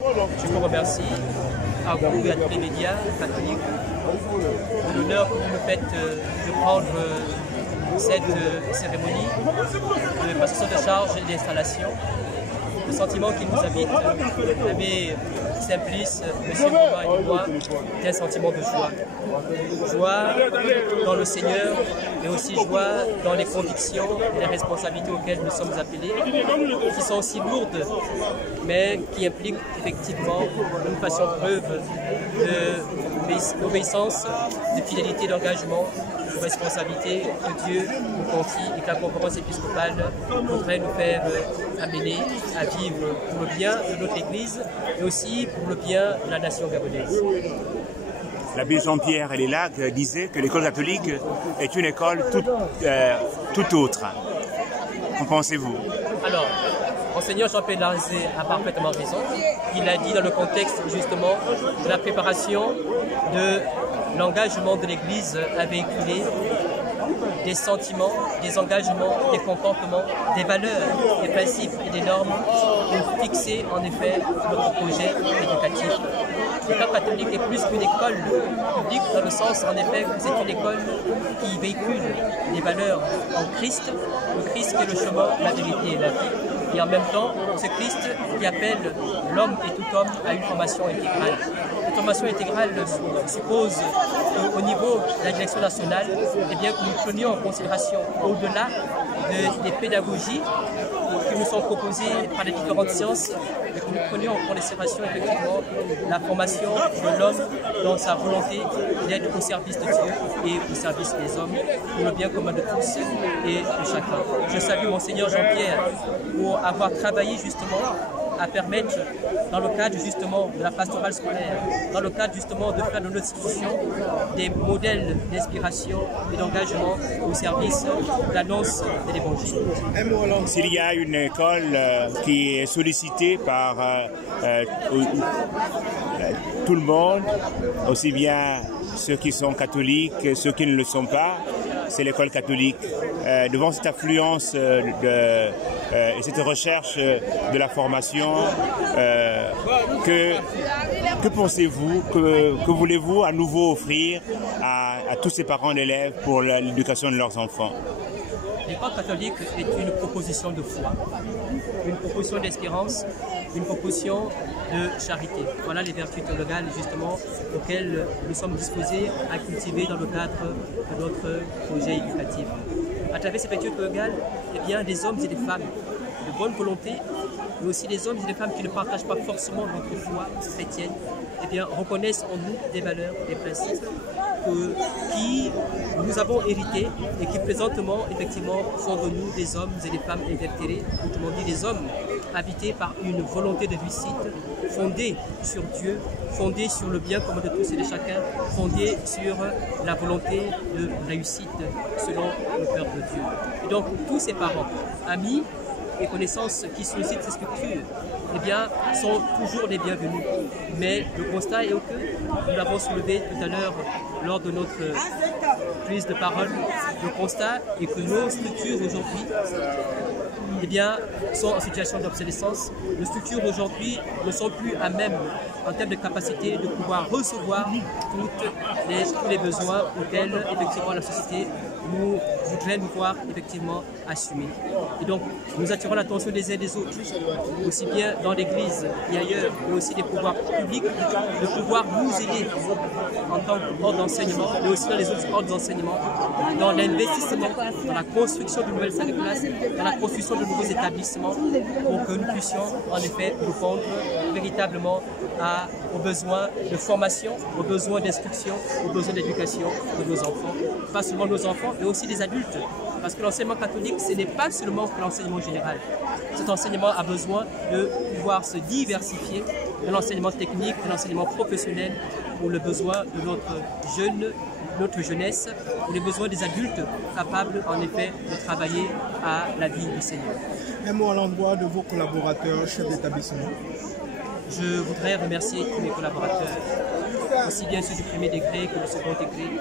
Je vous remercie à vous et à tous les médias catholiques de l'honneur que vous me faites de prendre cette cérémonie de passation de charge et d'installation. Le sentiment qui nous habite, l'abbé Simplice, M. Mouma et moi, est un sentiment de joie. Joie dans le Seigneur, mais aussi joie dans les convictions et les responsabilités auxquelles nous sommes appelés, qui sont aussi lourdes, mais qui impliquent effectivement que nous fassions preuve d'obéissance, de fidélité, d'engagement, de responsabilité que Dieu nous confie et que la conférence épiscopale voudrait nous faire amener à vivre pour le bien de notre Église et aussi pour le bien de la nation gabonaise. L'abbé Jean-Pierre Lélac disait que l'école catholique est une école tout autre. Qu'en pensez-vous? Alors, Monseigneur Jean-Pierre Larzé a parfaitement raison. Il a dit dans le contexte justement de la préparation de l'engagement de l'Église à véhiculer des sentiments, des engagements, des comportements, des valeurs, des principes et des normes pour fixer en effet notre projet éducatif. L'école catholique est plus qu'une école publique dans le sens en effet que c'est une école qui véhicule des valeurs en Christ, le Christ qui est le chemin, la vérité et la vie. Et en même temps, ce Christ qui appelle l'homme et tout homme à une formation intégrale. Cette formation intégrale suppose qu'au niveau de la direction nationale, eh bien, que nous prenions en considération, au-delà des pédagogies qui nous sont proposées par les différentes sciences, et que nous prenions en considération effectivement la formation de l'homme dans sa volonté d'être au service de Dieu et au service des hommes, pour le bien commun de tous et de chacun. Je salue Monseigneur Jean-Pierre pour avoir travaillé justement à permettre, dans le cadre justement de la pastorale scolaire, dans le cadre justement de faire de notre institution des modèles d'inspiration et d'engagement au service de l'annonce de l'Évangile. S'il y a une école qui est sollicitée par tout le monde, aussi bien ceux qui sont catholiques que ceux qui ne le sont pas, c'est l'école catholique. Devant cette affluence et cette recherche de la formation, que pensez-vous, que voulez-vous à nouveau offrir à tous ces parents d'élèves pour l'éducation de leurs enfants? L'école catholique est une proposition de foi, une proposition d'espérance, une proposition de charité. Voilà les vertus théologales justement auxquelles nous sommes disposés à cultiver dans le cadre de notre projet éducatif. À travers ces vertus théologales, eh bien, des hommes et des femmes de bonne volonté, mais aussi des hommes et des femmes qui ne partagent pas forcément notre foi chrétienne, eh bien, reconnaissent en nous des valeurs, des principes qui nous avons hérités et qui présentement, effectivement, font de nous des hommes et des femmes invertérés, autrement dit des hommes habités par une volonté de réussite, fondée sur Dieu, fondée sur le bien commun de tous et de chacun, fondée sur la volonté de réussite selon le cœur de Dieu. Et donc, tous ces parents, amis et connaissances qui sollicitent ces structures, eh bien, sont toujours les bienvenus. Mais le constat est que, nous l'avons soulevé tout à l'heure lors de notre prise de parole, le constat est que nos structures aujourd'hui, eh bien, sont en situation d'obsolescence. Les structures aujourd'hui ne sont plus à même, en termes de capacité, de pouvoir recevoir tous les besoins auxquels, effectivement, la société nous voudrait nous voir, effectivement, assumer. Et donc, nous attirons l'attention des uns et des autres, aussi bien dans l'Église et ailleurs, mais aussi des pouvoirs publics, de pouvoir nous aider en tant qu'ordre d'enseignement, mais aussi dans les autres ordres d'enseignement, dans l'investissement, dans la construction de nouvelles salles de classe, dans la construction de nouveaux établissements, pour que nous puissions en effet répondre véritablement aux besoins de formation, aux besoins d'instruction, aux besoins d'éducation de nos enfants. Pas seulement nos enfants, mais aussi des adultes. Parce que l'enseignement catholique, ce n'est pas seulement que l'enseignement général. Cet enseignement a besoin de pouvoir se diversifier de l'enseignement technique, de l'enseignement professionnel pour le besoin de notre jeunesse, pour les besoins des adultes capables en effet de travailler à la vie du Seigneur. Un mot à l'endroit de vos collaborateurs, chefs d'établissement. Je voudrais remercier tous mes collaborateurs, aussi bien ceux du premier degré que du second degré,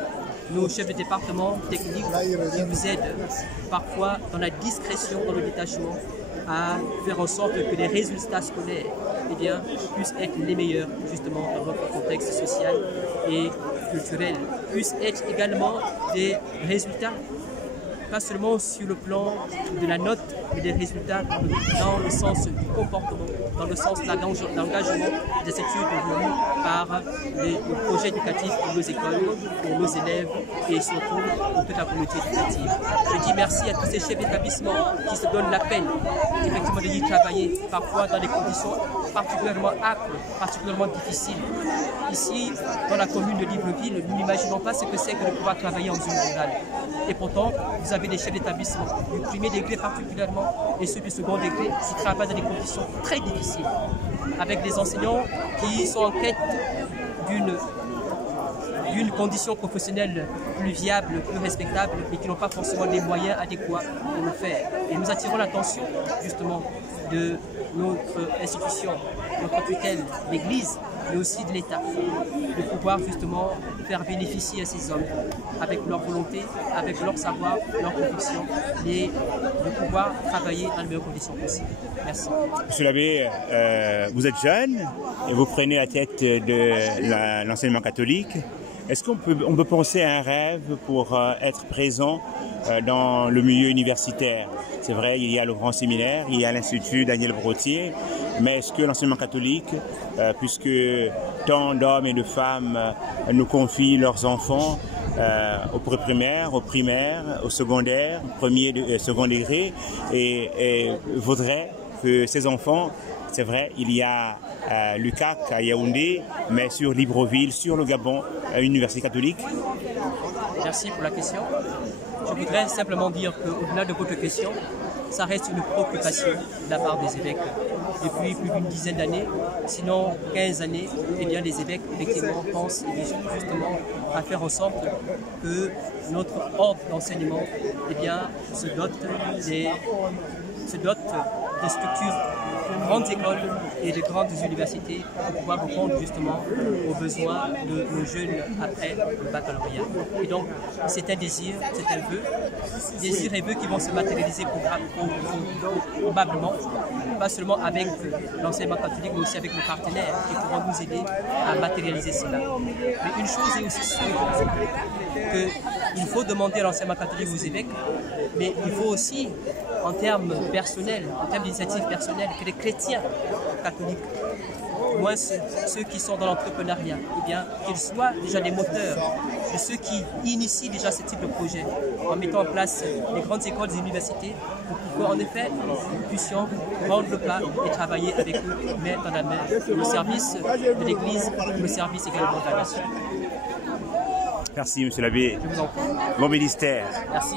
nos chefs de département techniques qui nous aident parfois dans la discrétion, dans le détachement, à faire en sorte que les résultats scolaires eh bien, puissent être les meilleurs justement dans notre contexte social et culturel, puissent être également des résultats, pas seulement sur le plan de la note, mais des résultats dans le sens du comportement, dans le sens de l'engagement des études voulues par les projets éducatifs pour nos écoles, pour nos élèves et surtout pour toute la communauté éducative. Je dis merci à tous ces chefs d'établissement qui se donnent la peine effectivement de y travailler, parfois dans des conditions particulièrement âpres, particulièrement difficiles. Ici, dans la commune de Libreville, nous n'imaginons pas ce que c'est que de pouvoir travailler en zone rurale. Et pourtant, vous avez des chefs d'établissement, du premier degré particulièrement, et ceux du second degré, qui travaillent dans des conditions très difficiles, avec des enseignants qui sont en quête d'une condition professionnelle plus viable, plus respectable, mais qui n'ont pas forcément les moyens adéquats pour le faire. Et nous attirons l'attention, justement, de notre institution, notre tutelle, l'Église, mais aussi de l'État, de pouvoir justement faire bénéficier à ces hommes, avec leur volonté, avec leur savoir, leur conviction, et de pouvoir travailler dans les meilleures conditions possibles. Merci. Monsieur l'abbé, vous êtes jeune et vous prenez la tête de l'enseignement catholique. Est-ce qu'on peut penser à un rêve pour être présent dans le milieu universitaire? C'est vrai, il y a le grand séminaire, il y a l'Institut Daniel Brottier, mais est-ce que l'enseignement catholique, puisque tant d'hommes et de femmes nous confient leurs enfants au pré-primaire, au primaire, au secondaire, premier et second degré, et voudraient que ces enfants, c'est vrai, il y a l'UCAC à Yaoundé, mais sur Libreville, sur le Gabon, à l'Université catholique. Merci pour la question. Je voudrais simplement dire qu'au-delà de votre question, ça reste une préoccupation de la part des évêques. Depuis plus d'une dizaine d'années, sinon 15 années, eh bien, les évêques effectivement pensent justement à faire en sorte que notre ordre d'enseignement eh bien, se dote des structures, de grandes écoles et de grandes universités pour pouvoir répondre justement aux besoins de nos jeunes après le baccalauréat. Et donc, c'est un désir, c'est un vœu, désir et vœux qui vont se matérialiser probablement, pas seulement avec l'enseignement catholique, mais aussi avec nos partenaires qui pourront nous aider à matérialiser cela. Mais une chose est aussi sûre, qu'il faut demander à l'enseignement catholique aux évêques, mais il faut aussi, en termes personnels, en termes d'initiative personnelle, que les chrétiens catholiques, au moins ceux qui sont dans l'entrepreneuriat, eh bien, qu'ils soient déjà des moteurs de ceux qui initient déjà ce type de projet, en mettant en place les grandes écoles et universités, pour qu'en effet, nous puissions prendre le pas et travailler avec eux, main dans la main, le service de l'Église, le service également de la nation. Merci, monsieur l'abbé. Je vous en prie. Bon ministère. Merci.